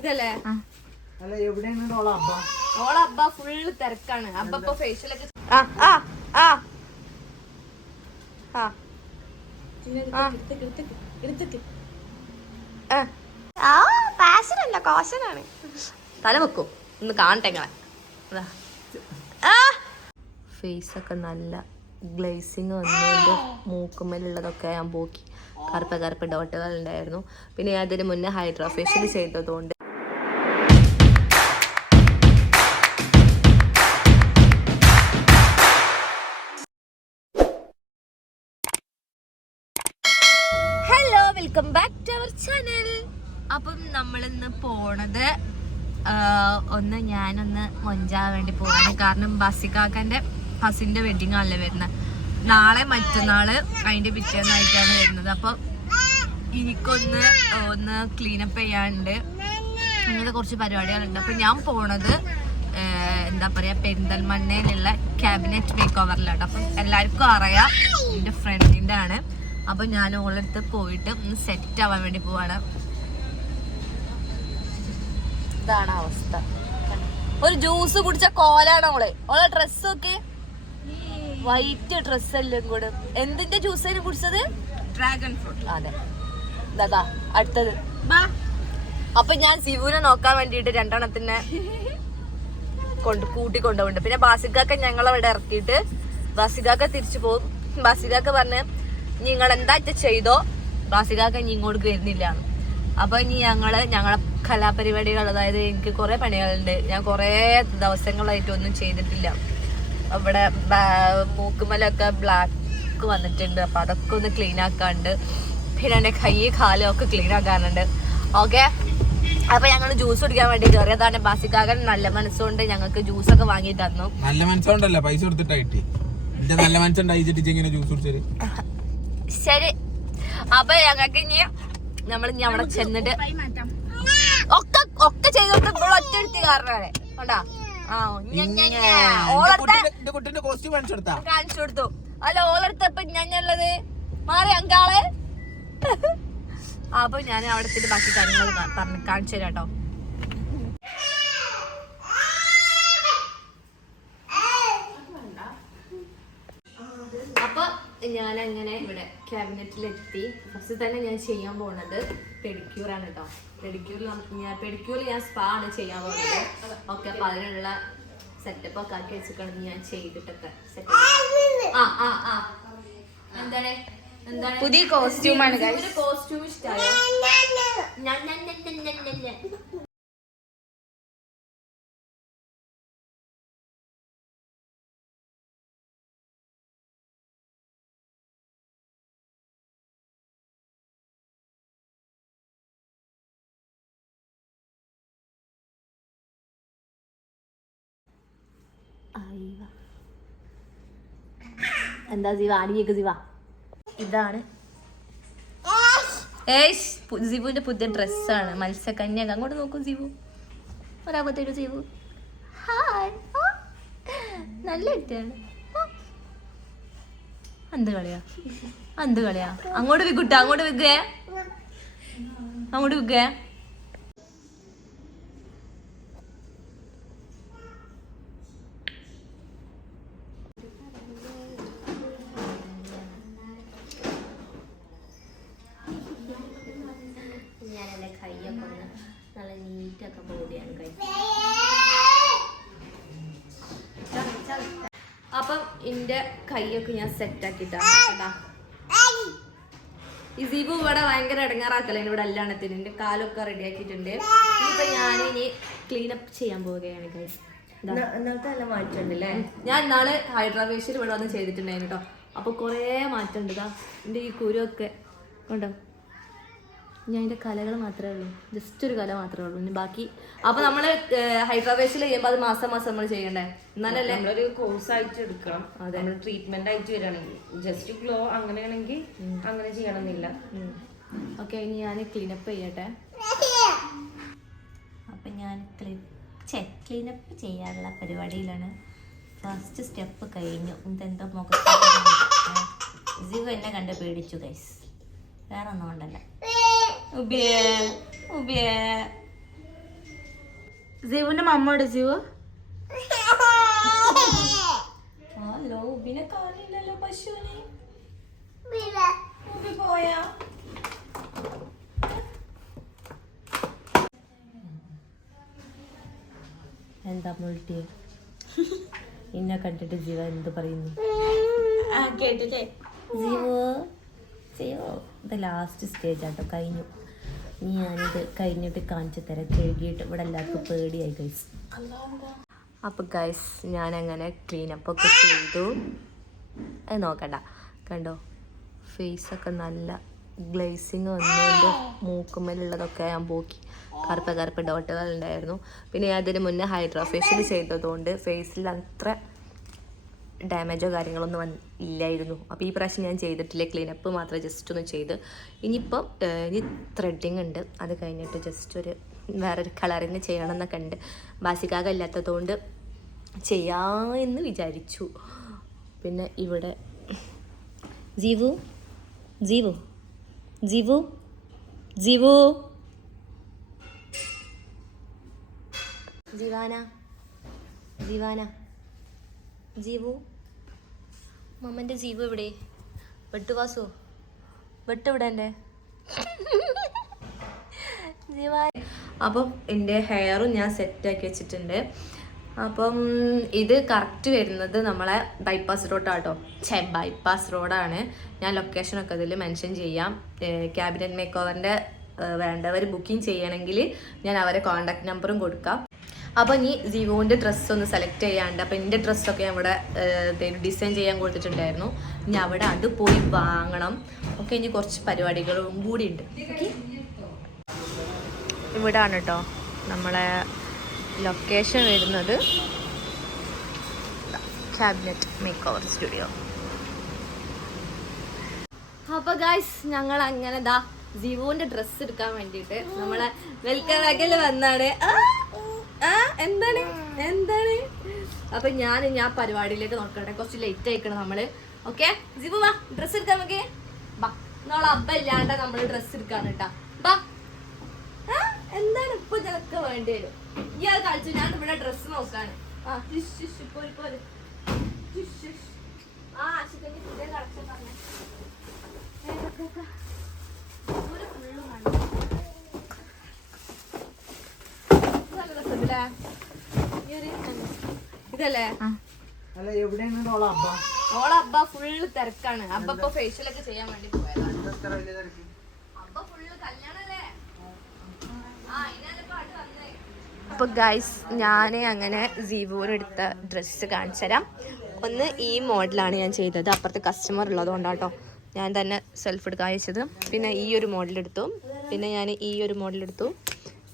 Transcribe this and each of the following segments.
ഇതല്ലേ ഓളെ അബ്ബ ഫുള്ള് തിരക്കാണ്. അബ്ബ ഇപ്പൊ ഫേഷ്യലൊക്കെ പാഷനല്ല കോഷനാണ്. തല വെക്കും ഒന്ന് കാണട്ടെ ഇങ്ങളെ. ഫേസൊക്കെ നല്ല ഗ്ലേസിങ് വന്നുകൊണ്ട് മൂക്കുമ്മലുള്ളതൊക്കെ ഞാൻ പോക്കി. കറുപ്പ് ഡോട്ടുകൾ ഉണ്ടായിരുന്നു. പിന്നെ ഞാൻ അതിന് മുന്നേ ഹൈഡ്രാ ഫേഷ്യൽ ചെയ്തതുകൊണ്ട് welcome back to our channel. അപ്പം നമ്മളിന്ന് പോണത് ഒന്ന് ഞാനൊന്ന് മൊഞ്ചാൻ വേണ്ടി പോവാണ്. കാരണം ബസിക്കാക്കൻ്റെ കസിൻ്റെ വെഡിങ് ആണല്ലേ വരുന്നത്. നാളെ മറ്റന്നാള് അതിൻ്റെ പിറ്റേന്നായിട്ടാണ് വരുന്നത്. അപ്പം എനിക്കൊന്ന് ക്ലീനപ്പ് ചെയ്യാനുണ്ട്. അങ്ങനത്തെ കുറച്ച് പരിപാടികളുണ്ട്. അപ്പം ഞാൻ പോണത് എന്താ പറയുക, പെരിന്തൽമണ്ണയിലുള്ള ക്യാബിനറ്റ് മേക്ക് ഓവറിലാണ്. അപ്പം എല്ലാവർക്കും അറിയാം, എൻ്റെ ഫ്രണ്ടിൻ്റെ ആണ്. അപ്പൊ ഞാൻ ഓളടുത്ത് പോയിട്ട് ഒന്ന് സെറ്റ് ആവാൻ വേണ്ടി പോവാണ്. ഇതാണ് അവസ്ഥ. ഒരു ജ്യൂസ് കുടിച്ച കോലാണ് ഓളെ ഡ്രസ്സൊക്കെ വൈറ്റ് ഡ്രസ് എല്ലാം കൂടെ. എന്തിന്റെ ജ്യൂസാണ് കുടിച്ചത്? Dragon fruit. അതെ, ദാ അടുത്തത്. അപ്പൊ ഞാൻ സിവുനെ നോക്കാൻ വേണ്ടിട്ട് രണ്ടെണ്ണത്തിനെ കൂട്ടിക്കൊണ്ടുപോകുന്നുണ്ട്. പിന്നെ ബാസികാക്ക ഞങ്ങളവിടെ ഇറക്കിയിട്ട് ബാസികാക്ക തിരിച്ചു പോകും. ബാസികാക്ക പറഞ്ഞ് നിങ്ങൾ എന്താ ചെയ്തോ, ബാസികാക്ക ഇനി ഇങ്ങോട്ട് വരുന്നില്ല. അപ്പൊ ഇനി ഞങ്ങളെ കലാപരിപാടികൾ, അതായത് എനിക്ക് കുറെ പണികളുണ്ട്. ഞാൻ കുറെ ദിവസങ്ങളായിട്ട് ഒന്നും ചെയ്തിട്ടില്ല. അവിടെ മൂക്കുമലൊക്കെ ബ്ലാക്ക് വന്നിട്ടുണ്ട്. അപ്പൊ അതൊക്കെ ഒന്ന് ക്ലീൻ ആക്കാണ്ട്, പിന്നെ എന്റെ കൈ കാലും ഒക്കെ ക്ലീൻ ആക്കാനുണ്ട്. ഓക്കെ, അപ്പൊ ഞങ്ങൾ ജ്യൂസ് കുടിക്കാൻ വേണ്ടി കയറിയതാണ്. ബാസിക്കാകൻ നല്ല മനസ്സുകൊണ്ട് ഞങ്ങൾക്ക് ജ്യൂസൊക്കെ വാങ്ങി തന്നു. നല്ല മനസ്സുകൊണ്ടല്ല, പൈസ കൊടുത്തിട്ടായിട്ട്. നല്ല മനസ്സുണ്ടായിട്ട് ശരി. അപ്പൊ ഞങ്ങൾക്ക് ഇനി നമ്മളിനി അവിടെ ചെന്നിട്ട് ഒക്കെ ചെയ്തോട്ട് ഇപ്പോൾ ഒറ്റെടുത്തി കാരണമാണ് കണ്ടാ. കാണിച്ചു കൊടുത്തു. അല്ല, ഓളടുത്ത് ഇപ്പൊ ഞാനുള്ളത് മാറി അങ്കാള്. അപ്പൊ ഞാൻ അവിടെ ബാക്കി കാര്യങ്ങൾ കാണിച്ചു തരാം കേട്ടോ. അപ്പൊ ഞാനങ്ങനെ ഇവിടെ ക്യാബിനറ്റിലെത്തി. ഫസ്റ്റ് തന്നെ ഞാൻ ചെയ്യാൻ പോകുന്നത് പെഡിക്യൂറാണ് കേട്ടോ. പെഡിക്യൂറിൽ ഞാൻ സ്പാ ആണ് ചെയ്യാൻ പോകുന്നത്. ഓക്കെ, അപ്പൊ അതിനുള്ള സെറ്റപ്പ് ഒക്കെ ആക്കി വെച്ചിട്ടാണ് ഞാൻ ചെയ്തിട്ടൊക്കെ സെറ്റ്. എന്താണ് പുതിയ കോസ്റ്റ്യൂമാണ്. കോസ്റ്റ്യൂം ഇഷ്ടമായോ? എന്താ ജീവ അടിയൊക്കെ ജീവ. ഇതാണ് ജിവുവിന്റെ പുതിയ ഡ്രസ്സാണ്. മത്സ്യകന്യക. അങ്ങോട്ട് നോക്കൂ ജിവു, ഒരാപത്തേക്ക് ജിവു. ഹായ്, നല്ല കുട്ടിയാണ്. എന്ത് കളിയാ അങ്ങോട്ട് വിൽക്കുട്ട, അങ്ങോട്ട് വിൽക്കേ. ഞാൻ എൻ്റെ കൈയൊക്കെ ഒന്ന് നല്ല നീറ്റൊക്കെ ബോഡിയാണ് കൈ. അപ്പം എൻ്റെ കൈയൊക്കെ ഞാൻ സെറ്റാക്കിയിട്ടാണ്. ഈ സിബു ഇവിടെ ഭയങ്കര ഇടങ്ങാറാക്കലാണ് ഇവിടെ എല്ലാണത്തിന്. എൻ്റെ കാലൊക്കെ റെഡിയാക്കിയിട്ടുണ്ട്. ഇനിയിപ്പോൾ ഞാനിനി ക്ലീനപ്പ് ചെയ്യാൻ പോവുകയാണ് കൈ. ഇന്നത്തെ നല്ല മാറ്റമുണ്ടല്ലേ. ഞാൻ ഇന്നാള് ഹൈഡ്രാ ഫേഷ്യൽ ഇവിടെ വന്ന് ചെയ്തിട്ടുണ്ടായിരുന്നു കേട്ടോ. അപ്പോൾ കുറേ മാറ്റമുണ്ട്. എൻ്റെ ഈ കുരുവൊക്കെ ഉണ്ടോ. ഞാൻ അതിൻ്റെ കലകൾ മാത്രമേ ഉള്ളൂ, ജസ്റ്റ് ഒരു കല മാത്രമേ ഉള്ളൂ. ഇനി ബാക്കി അപ്പോൾ നമ്മൾ ഹൈഡ്രാ ഫേഷ്യൽ ചെയ്യുമ്പോൾ അത് മാസം നമ്മൾ ചെയ്യണ്ടേ? എന്നാലല്ലേ നമ്മളൊരു കോഴ്സ് ആയിട്ട് എടുക്കണം. അതെ, ട്രീറ്റ്മെന്റ് ആയിട്ട് വരികയാണെങ്കിൽ ജസ്റ്റ് ഗ്ലോ അങ്ങനെയാണെങ്കിൽ അങ്ങനെ ചെയ്യണമെന്നില്ല. ഓക്കെ, ഇനി ഞാൻ ക്ലീനപ്പ് ചെയ്യട്ടെ. അപ്പം ഞാൻ ക്ലീനപ്പ് ചെയ്യാനുള്ള പരിപാടിയിലാണ്. ഫസ്റ്റ് സ്റ്റെപ്പ് കഴിഞ്ഞു. ഇതെന്തോ മുഖത്ത് ജിവ എന്നെ കണ്ട് പേടിച്ചു ഗൈസ്, വേറെ ഒന്നും കൊണ്ടല്ല. ജീവുന്റെ മമ്മോട് ജീവു ഹലോ പിന്നെ കാണില്ലല്ലോ പശുവിനെ പോയാ എന്താ മുൾട്ടിയെ ഇന്നെ കണ്ടിട്ട് ജീവ എന്ത് പറയുന്നു കേട്ടില്ലേ ജീവോ ജീവോ ഇത് ലാസ്റ്റ് സ്റ്റേജ് ആട്ടോ കഴിഞ്ഞു. ഇനി ഞാനിത് കഴിഞ്ഞിട്ട് കാണിച്ചു തരാം. കഴുകിയിട്ട് ഇവിടെ എല്ലാവർക്കും പേടിയായി ഗൈസ്. അപ്പോൾ ഗൈസ് ഞാനങ്ങനെ ക്ലീനപ്പ് ഒക്കെ ചെയ്തു. അത് നോക്കണ്ട കണ്ടോ ഫേസൊക്കെ നല്ല ഗ്ലേസിങ് വന്നുകൊണ്ട് മൂക്കുമ്മലുള്ളതൊക്കെ ഞാൻ പോക്കി. കറുപ്പ് ഡോട്ടുകൾ ഉണ്ടായിരുന്നു. പിന്നെ ഞാൻ അതിന് മുന്നേ ഹൈഡ്രാ ഫേഷ്യൽ ചെയ്തതുകൊണ്ട് ഫേസിൽ അത്ര ഡാമേജോ കാര്യങ്ങളൊന്നും ഇല്ലായിരുന്നു. അപ്പോൾ ഈ പ്രാവശ്യം ഞാൻ ചെയ്തിട്ടില്ല, ക്ലീനപ്പ് മാത്രം ജസ്റ്റ് ഒന്ന് ചെയ്ത്. ഇനിയിപ്പം ഇനി ത്രെഡിങ് ഉണ്ട്, അത് കഴിഞ്ഞിട്ട് ജസ്റ്റ് ഒരു വേറൊരു കളറിന് ചെയ്യണം എന്നൊക്കെ ഉണ്ട്. ബാസിക്കാക ഇല്ലാത്തതുകൊണ്ട് ചെയ്യാമെന്ന് വിചാരിച്ചു. പിന്നെ ഇവിടെ ജീവു ജീവു ജീവു ജീവു ജീവാന ജീവാന ജീവു മമ്മൻ്റെ ജീവു എവിടെ? വെട്ടുവാസു വെട്ടെവിടെ എൻ്റെ ജീവാന. അപ്പം എൻ്റെ ഹെയറും ഞാൻ സെറ്റാക്കി വെച്ചിട്ടുണ്ട്. അപ്പം ഇത് കറക്റ്റ് വരുന്നത് നമ്മളെ ബൈപ്പാസ് റോഡാട്ടോ. ബൈപ്പാസ് റോഡാണ്. ഞാൻ ലൊക്കേഷനൊക്കെ ഇതിൽ മെൻഷൻ ചെയ്യാം. ക്യാബിനറ്റ് മേക്ക് ഓവറിൻ്റെ വേണ്ടവർ ബുക്കിംഗ് ചെയ്യണമെങ്കിൽ ഞാൻ അവരെ കോൺടാക്ട് നമ്പറും കൊടുക്കാം. അപ്പോൾ ഇനി ജീവോൻ്റെ ഡ്രസ്സൊന്ന് സെലക്ട് ചെയ്യാണ്ട്, അപ്പോൾ എൻ്റെ ഡ്രസ്സൊക്കെ അവിടെ ഡിസൈൻ ചെയ്യാൻ കൊടുത്തിട്ടുണ്ടായിരുന്നു. ഇനി അവിടെ അത് പോയി വാങ്ങണം. ഓക്കെ, ഇനി കുറച്ച് പരിപാടികളും കൂടി ഉണ്ട്. ഇവിടാണ് കേട്ടോ നമ്മളെ ലൊക്കേഷൻ വരുന്നത്. Cabinet make over studio. അപ്പോൾ ഗൈസ് ഞങ്ങൾ അങ്ങനെ ദാ ജീവോൻ്റെ ഡ്രസ്സ് എടുക്കാൻ വേണ്ടിയിട്ട് നമ്മളെ വെൽക്കം ബാഗിൽ വന്നാണ്. എന്താണ് എന്താണ് അപ്പൊ ഞാൻ പരിപാടിയിലേക്ക് നോക്കട്ടെ. കുറച്ച് ലേറ്റ് ആയിക്കണം നമ്മള്. ഓക്കെ ജിബു വാ ഡ്രസ്സ് എടുക്കാൻ നമുക്ക്. ബാ നാളെ അബ്ബ ഇല്ലാണ്ട നമ്മള് ഡ്രസ്സ് എടുക്കാൻ കേട്ടാ. ബാ എന്താണ് ഇപ്പൊ ഞങ്ങൾക്ക് വേണ്ടി വരും. ഈ അത് കളിച്ചു ഞാൻ ഇവിടെ ഡ്രസ്സ് നോക്കാണ്. പുതിയ കളക്ഷൻ പറഞ്ഞേ ഇതല്ലേ ഓളെ അബ്ബ ഫുള്ള് തിരക്കാണ്. അബ്ബ ഇപ്പൊ ഫേഷ്യലൊക്കെ ചെയ്യാൻ വേണ്ടി പോയതാണ്. അബ്ബ ഫുള്ള് കല്യാണല്ലേ. അപ്പൊ ഗൈസ് ഞാൻ അങ്ങനെ ജീവൂരെടുത്ത ഡ്രസ്സ് കാണിച്ചു തരാം. ഒന്ന് ഈ മോഡലാണ് ഞാൻ ചെയ്തത്. അപ്പുറത്ത് കസ്റ്റമർ ഉള്ളതുകൊണ്ടാട്ടോ ഞാൻ തന്നെ സെൽഫ് എടുക്കാൻ അയച്ചത്. പിന്നെ ഈ ഒരു മോഡലെടുത്തു. പിന്നെ ഞാൻ ഈ ഒരു മോഡലെടുത്തു,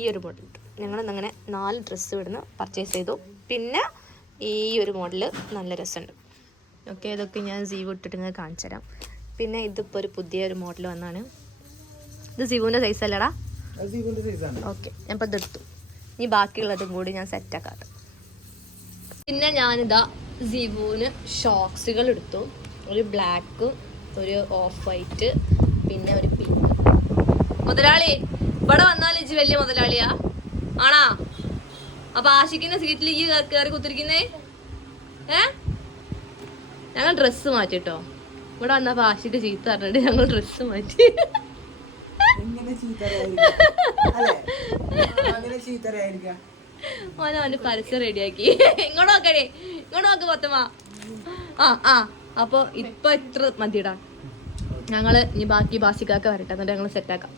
ഈ ഒരു മോഡലെടുത്തു. ഞങ്ങളങ്ങനെ 4 ഡ്രസ്സ് ഇവിടുന്ന് പർച്ചേസ് ചെയ്തു. പിന്നെ ഈ ഒരു മോഡൽ നല്ല രസമുണ്ട്. ഓക്കെ, ഇതൊക്കെ ഞാൻ ജീവു ഇട്ടിട്ട് ഇങ്ങനെ കാണിച്ചു തരാം. പിന്നെ ഇതിപ്പോൾ ഒരു പുതിയൊരു മോഡൽ വന്നാണ്. ഇത് ജീവുവിൻ്റെ സൈസ് അല്ലടാ? ഓക്കെ, ഞാൻ ഇപ്പോൾ ഇതെടുത്തു. ഇനി ബാക്കിയുള്ളതും കൂടി ഞാൻ സെറ്റാക്കാതെ. പിന്നെ ഞാനിതാ ജീവുവിന് ഷോക്സുകൾ എടുത്തു. ഒരു ബ്ലാക്ക്, ഒരു ഓഫ് വൈറ്റ്, പിന്നെ ഒരു പിങ്ക്. മുതലാളി ഇവിടെ വന്നാൽ ഇജ്ജ് വലിയ മുതലാളിയാ ആണാ? അപ്പൊ ആഷിക്കിന്റെ സീറ്റിൽ ഈ കയറി കുത്തിരിക്കുന്നേ? ഞങ്ങൾ ഡ്രസ്സ് മാറ്റിട്ടോ. ഇവിടെ വന്നപ്പോ ആഷിക്ക് ചീത്ത പറഞ്ഞിട്ട് ഞങ്ങൾ ഡ്രസ്സ് മാറ്റി. ഓനെ പരസ്യം റെഡിയാക്കി. ഇങ്ങോട്ട് നോക്കടേ, ഇങ്ങോട്ട് നോക്ക് പത്തമ്മ. അപ്പൊ ഇപ്പൊ ഇത്ര മതിയിടാ. ഞങ്ങള് ഇനി ബാക്കി ബാസിക്കാക്ക വരട്ടെ, എന്നിട്ട് ഞങ്ങള് സെറ്റാക്കാം.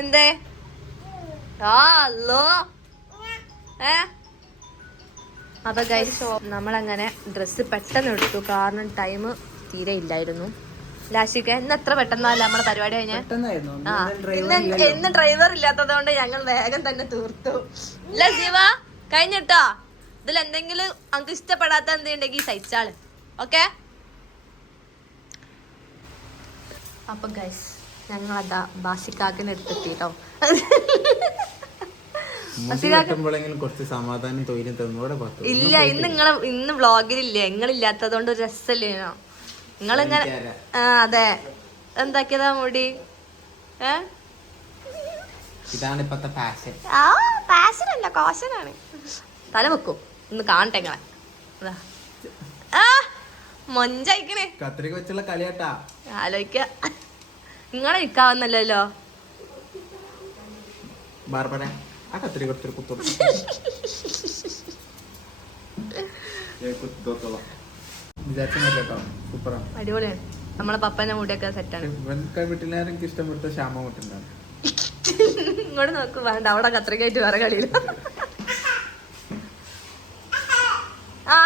എന്തേ അപ്പൊ ഗൈസ് നമ്മളങ്ങനെ ഡ്രസ്സ് പെട്ടെന്ന് എടുത്തു. കാരണം ടൈം തീരെ ഇല്ലായിരുന്നു. ലാഷിക്ക ഇന്ന് എത്ര പെട്ടെന്നല്ല നമ്മളെ പരിപാടി കഴിഞ്ഞ. ഇന്ന് ഡ്രൈവർ ഇല്ലാത്തത് കൊണ്ട് ഞങ്ങൾ വേഗം തന്നെ തീർത്തു. ഇല്ല ജീവ കഴിഞ്ഞിട്ടോ. ഇതിൽ എന്തെങ്കിലും നമുക്ക് ഇഷ്ടപ്പെടാത്ത എന്തുണ്ടെങ്കിൽ സഹിച്ചാള്. ഓക്കെ, അപ്പൊ ഗൈസ് ഞങ്ങളതാ ബാസിക്കാക്കിന് എടുത്തെത്തിട്ടോ. കുറച്ച് സമാധാനം തൊഴിലും തന്നൂടെ. ഇല്ല, ഇന്ന് വ്ളോഗിലില്ല, നിങ്ങളില്ലാത്തതുകൊണ്ട് ഒരു രസമില്ലേനോ. നിങ്ങളിങ്ങനെ അതെ എന്താക്കിയതാ മുടി? ഇതാണ് ഇപ്പത്തെ പാഷൻ. പാഷനല്ല കോഷനാണ്. തല വെക്കും ഒന്ന് കാണട്ടെ നിങ്ങളെ. മൊഞ്ചയക്കണേ കത്രിക വെച്ചുള്ള കളിയാട്ടാ. ആലോചിക്ക നിങ്ങളെ നിക്കാവുന്നല്ലോ. ബാർബറ ആ കത്രിക കൊടുത്തൊരു കുത്തോളം സൂപ്പറാണ്, അടിപൊളിയാണ്. നമ്മളെ പപ്പന്റെ മുടിയൊക്കെ സെറ്റാണ്. വീട്ടിലാരും ഇഷ്ടപ്പെടുത്ത ശ്യാമ മുട്ടുണ്ടാണ്. ഇങ്ങോട്ട് നോക്കും വേണ്ട, അവിടെ കത്രികയായിട്ട് വേറെ കളിയില്ല. ആ